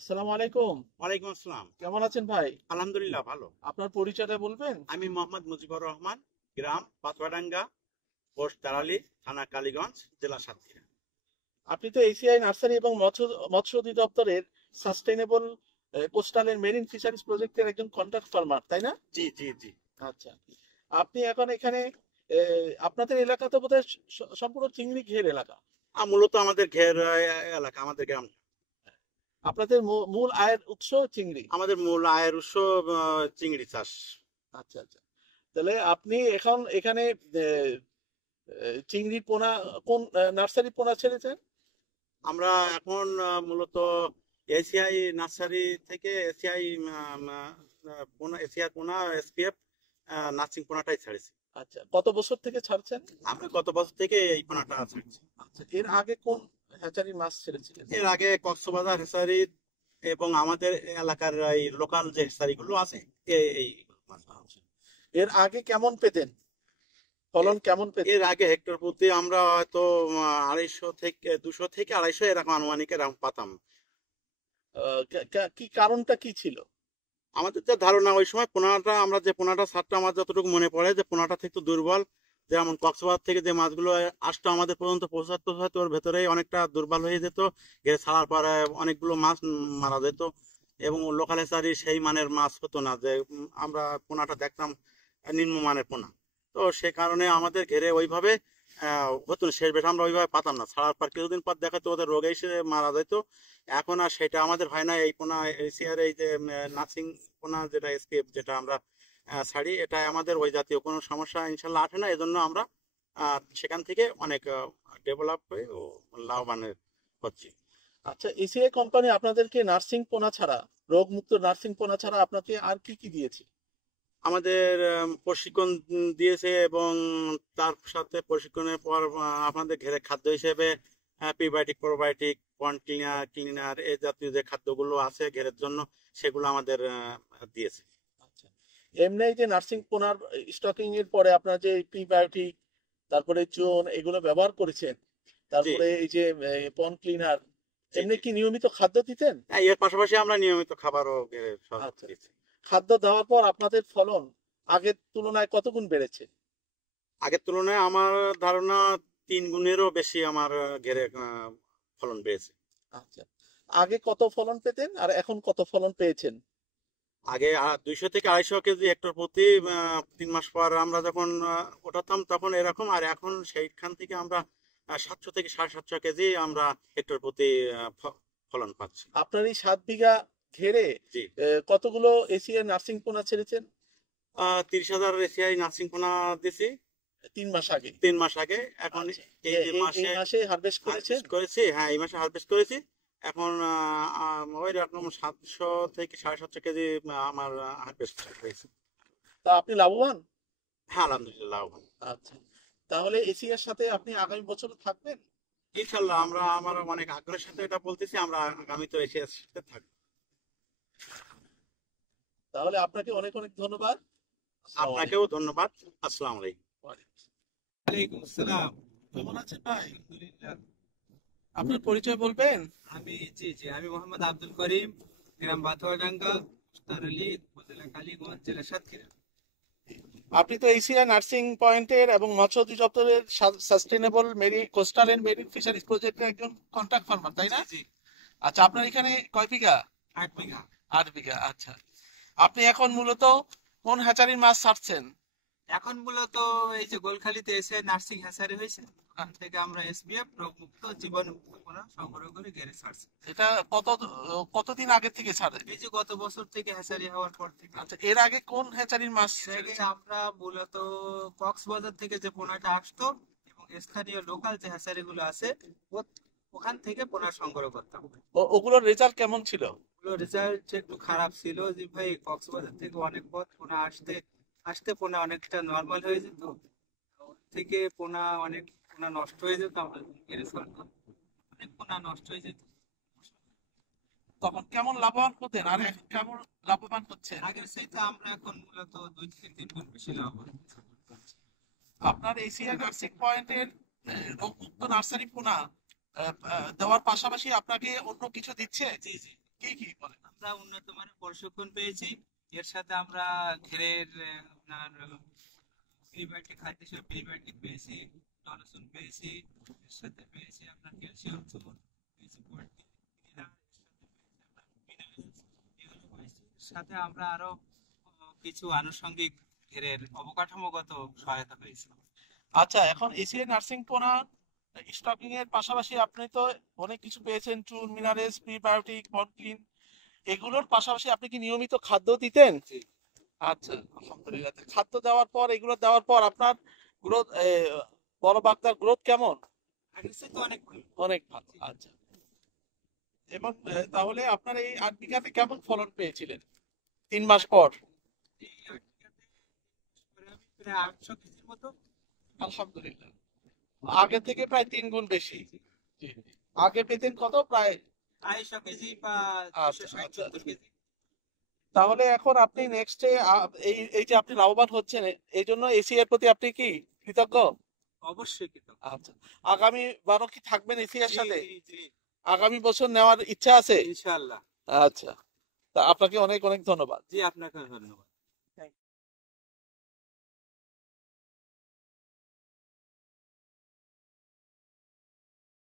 আসসালামু আলাইকুম। ওয়ালাইকুম আসসালাম। কেমন আছেন ভাই? আলহামদুলিল্লাহ ভালো। আপনার পরিচয়টা বলবেন? আমি মোহাম্মদ মুজিবুর রহমান, গ্রাম পাতোয়াডাঙ্গা, পোস্ট তারালি, থানা কালীগঞ্জ, জেলা সাতক্ষীরা। আপনি তো এসিআই নার্সারি এবং মৎস্য অধিদপ্তরের sustainable coastal and marine fisheries প্রজেক্টের একজন কন্ট্রাক্ট ফার্মার, তাই না? জি জি জি। আচ্ছা। আপনি এখন এখানে আপনাদের এলাকা তো বোধহয় সম্পূর্ণ চিংড়ি ঘের এলাকা। মূলত আমাদের ঘের এলাকা, আমাদের গ্রাম। আপনাদের মূল আয়ের উৎস চিংড়ি। আমাদের মূল আয়ের উৎস চিংড়ি চাষ। আচ্ছা আচ্ছা। তাহলে আপনি এখন এখানে আহ, চিংড়ির পোনা কোন নার্সারি পোনা ছেড়েছেন? আমরা এখন মূলত এসিআই নার্সারি থেকে এসিআই পোনা, এসিআই পোনা, এসপিএফ নার্সিং পোনাটাই ছাড়েছি। আচ্ছা, কত বছর থেকে ছাড়ছেন? আমরা গত বছর থেকে এই পোনাটা ছাড়ছি। আচ্ছা, এর আগে কোন হ্যাচারির মাছ ছেড়েছিলেন? এর আগে কক্সবাজার হেসারি এবং আমাদের এলাকার এই লোকাল যে হেসারি গুলো আছে এই মাছ পাওয়া আচ্ছা। এর আগে কেমন পেতেন, ফলন যায়। কেমন পেতেন? এর আগে হেক্টর প্রতি আমরা হয়তো 200 থেকে 250 এরকম আনুমানিক এরকম পাতাম। কি কারণটা কি ছিল? আমাদের যে ধারণা ওই সময় পোনাটা, আমরা যে পোনাটা ছাড়টা আমার যতটুকু মনে পড়ে যে পোনাটা থেকে দুর্বল, যেমন কক্সবাজার থেকে যে মাছগুলো আসতো আমাদের পর্যন্ত পৌঁছাতে পৌঁছাতে ওর ভেতরেই অনেকটা দুর্বল হয়ে যেত। এর ছাড়ার পরে অনেকগুলো মাছ মারা যেত এবং লোকাল হেসারি সেই মানের মাছ হতো না, যে আমরা পোনাটা দেখতাম নিম্নমানের পোনা। তো সে কারণে আমাদের ঘেরে ওইভাবে হতো না, শেষ বেশ আমরা ওইভাবে পাতাম না। ছাড়ার পর কিছুদিন পর দেখাতো ওদের রোগে এসে মারা যেত। এখন আর সেটা আমাদের হয় না। এই পোনা এশিয়ার এই যে নার্সিং পোনা যেটা এসকেপ যেটা আমরা ছাড়ি, এটা আমাদের ওই জাতীয় কোনো সমস্যা ইনশাল্লাহ আসে না। এজন্য আমরা সেখান থেকে অনেক ডেভেলপ হয়ে ও লাভবানের হচ্ছি। আচ্ছা, এসিআই কোম্পানি আপনাদেরকে নার্সিং পোনা ছাড়া, রোগমুক্ত নার্সিং পোনা ছাড়া আপনাকে আর কি কি দিয়েছে? আমাদের প্রশিক্ষণ দিয়েছে এবং তার সাথে প্রশিক্ষণের পর আপনাদের ঘেরে খাদ্য হিসেবে প্রিবায়োটিক, প্রোবায়োটিক, ক্লিনার ক্লিনার এই জাতীয় যে খাদ্যগুলো আছে ঘেরের জন্য, সেগুলো আমাদের দিয়েছে। আচ্ছা, এমনি এই যে নার্সিং পোনার স্টকিং এর পরে আপনার যে প্রিবায়োটিক, তারপরে চুন এগুলো ব্যবহার করেছেন, জি তারপরে এই যে পন ক্লিনার, জি এমনি জি। কি নিয়মিত খাদ্য দিতেন? হ্যাঁ, এর পাশাপাশি আমরা নিয়মিত খাবারও আচ্ছা, দিচ্ছি। খাদ্য দেওয়ার পর আপনাদের ফলন আগের তুলনায় কত গুণ বেড়েছে? আগের তুলনায় আমার ধারণা 3 গুণেরও বেশি আমার ঘেরে ফলন বেড়েছে। আচ্ছা, আগে কত ফলন পেতেন আর এখন কত ফলন পেয়েছেন? আগে 200 থেকে 250 কেজি হেক্টর প্রতি 3 মাস পর আমরা যখন ওঠাতাম তখন এরকম, আর এখন সেইখান থেকে আমরা 700 থেকে 750 কেজি আমরা হেক্টর প্রতি ফলন পাচ্ছি। আপনার এই 7 বিঘা ঘেরে জি। কতগুলো এসিআই নার্সিং পোনা ছেড়েছেন? 30,000 এসিআই নার্সিং পোনা দিছি 3 মাস আগে। 3 মাস আগে। এখন আচ্ছা, এই যে এই মাসে মাসে হারভেস্ট করেছেন? হারভেস্ট করেছি, হ্যাঁ এই মাসে হারভেস্ট করেছি। এখন ওই রকম 700 থেকে 750 কেজি আমার হারভেস্ট হয়েছে। তা আপনি লাভবান? হ্যাঁ আলহামদুলিল্লাহ। আচ্ছা, তাহলে এসিআর সাথে আপনি আগামী বছর থাকবেন? ইনশাল্লাহ আমরা আমার অনেক আগ্রহের সাথে এটা বলতেছি, আমরা আগামী তো এশিয়ার সাথে থাকবো। তাহলে আপনাকে অনেক অনেক ধন্যবাদ। আসসালামু আপনাকেও আলাইকুম। ধন্যবাদ। আসসালামু আলাইকুম। ওয়ালাইকুম আসসালাম। কেমন আছেন ভাই? আলহামদুলিল্লাহ। আপনার পরিচয় বলবেন? আমি মোহাম্মদ আব্দুল করিম, গ্রাম বাথুয়াডাঙ্গা, তারালি, উপজেলা কালীগঞ্জ, জেলা সাতক্ষীরা। আপনি তো এশিয়া নার্সিং পয়েন্টের এবং মৎস্য অধিদপ্তরের sustainable marine coastal and marine fisheries প্রজেক্টের একজন কন্ট্রাক্ট ফার্মার, তাই জি না? জি। আচ্ছা, আপনার এখানে কয় বিঘা? 8 বিঘা। 8 বিঘা, আচ্ছা। আপনি এখন মূলত কোন হ্যাচারির মাছ ছাড়ছেন? এখন মূলত এই যে গোলখালিতে এসে নার্সিং হ্যাচারি হয়েছে, ওখান থেকে আমরা এসবিএফ রোগমুক্ত জীবাণুমুক্ত পোনা সংগ্রহ করে ঘেরে ছাড়ছি। এটা কতদিন আগে থেকে ছাড়ে? এই যে গত বছর থেকে হ্যাচারি হওয়ার পর থেকে। আচ্ছা, এর আগে কোন হ্যাচারির মাছ এর আগে ছেড়েছেন? আমরা মূলত কক্সবাজার থেকে যে পোনাটা আসতো এবং স্থানীয় লোকাল যে হ্যাচারি গুলো আছে, ওখান থেকে পোনা সংগ্রহ করতাম। ওগুলোর রেজাল্ট কেমন ছিল? ওগুলো রেজাল্ট একটু খারাপ ছিল যে ভাই, কক্সবাজার থেকে অনেক পথ, পোনা আসতে আসতে পোনা অনেকটা নর্মাল হয়ে যেত। ওর থেকে পোনা নষ্ট হয়ে যেত, আমরা মেরে ফেলতাম, অনেক পোনা নষ্ট হয়ে যেত। তখন কেমন লাভবান হতেন আর এখন কেমন লাভবান হচ্ছেন? আগের চাইতে আমরা এখন মূলত 2 থেকে 3 গুণ বেশি লাভবান হচ্ছি। আপনার এশিয়া নার্সিং পয়েন্টের রোগমুক্ত নার্সারি পোনা দেওয়ার পাশাপাশি আপনাকে অন্য কিছু দিচ্ছে? জি জি। কি কি বলেন? আমরা উন্নত মানের প্রশিক্ষণ পেয়েছি। এর সাথে আমরা ঘেরের আপনার প্রিবায়োটিক খাদ্য হিসেবে প্রিবায়োটিক পেয়েছি, ডলসন পেয়েছি, এর সাথে পেয়েছি আপনার ক্যালসিয়াম চুন, পেয়েছি পোল্ট্রি এর সাথে পেয়েছি আপনার মিনারেলস, এগুলো পাইছি। এর সাথে আমরা আরো কিছু আনুষঙ্গিক ঘেরের অবকাঠামোগত সহায়তা পেয়েছি। আচ্ছা, এখন এসিআই নার্সিং পোনা স্টকিং এর পাশাপাশি আপনি তো অনেক কিছু পেয়েছেন, চুন, মিনারেলস, প্রিবায়োটিক, পটকিন, এগুলোর পাশাপাশি আপনি কি নিয়মিত খাদ্য দিতেন? জি। আচ্ছা, আলহামদুলিল্লাহ। খাদ্য দেওয়ার পর, এগুলো দেওয়ার পর আপনার গ্রোথ, বড় বাগদার গ্রোথ কেমন? আগের চেয়ে তো অনেক ভালো। অনেক ভালো। আচ্ছা, এবং তাহলে আপনার এই 8 বিঘাতে কেমন ফলন পেয়েছিলেন 3 মাস পর? এই 8 বিঘাতে করে আমি প্রায় 800 কেজির মতো। আলহামদুলিল্লাহ, আগে থেকে প্রায় 3 গুণ বেশি। জি, জি। আগে পেতেন কত? প্রায় 250 কেজি বা আচ্ছা, 260 আচ্ছা। 70 কেজি। তাহলে এখন আপনি নেক্সটে এই এই যে আপনি লাভবান হচ্ছেন, এই জন্য এসিআই এর প্রতি আপনি কি কৃতজ্ঞ? অবশ্যই কৃতজ্ঞ। আচ্ছা, আগামী বারও কি থাকবেন এসিআই এর জি সাথে? জি জি, আগামী বছর নেওয়ার ইচ্ছা আছে? ইনশাআল্লাহ। আচ্ছা, তা আপনাকে অনেক অনেক ধন্যবাদ। জি, আপনাকে ধন্যবাদ।